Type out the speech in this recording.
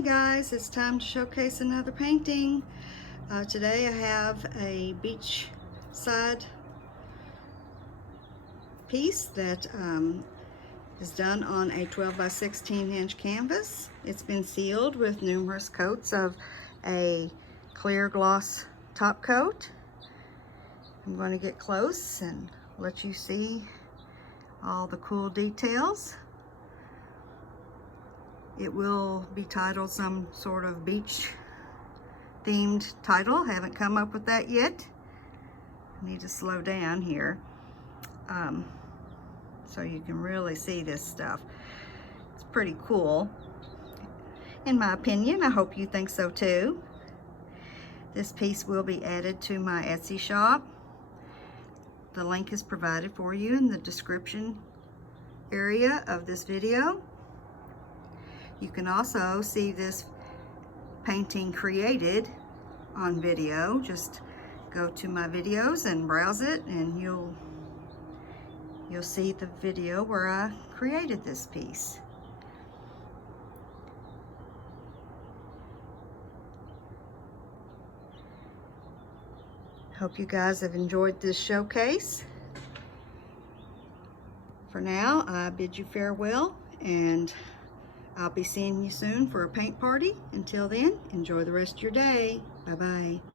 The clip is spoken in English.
Hey guys, it's time to showcase another painting. Today I have a beachside piece that is done on a 12 by 16 inch canvas. It's been sealed with numerous coats of a clear gloss top coat. I'm going to get close and let you see all the cool details. It will be titled some sort of beach themed title. Haven't come up with that yet. I need to slow down here so you can really see this stuff. It's pretty cool, in my opinion. I hope you think so too. This piece will be added to my Etsy shop. The link is provided for you in the description area of this video. You can also see this painting created on video. Just go to my videos and browse it, and you'll see the video where I created this piece. Hope you guys have enjoyed this showcase. For now, I bid you farewell, and I'll be seeing you soon for a paint party. Until then, enjoy the rest of your day. Bye-bye.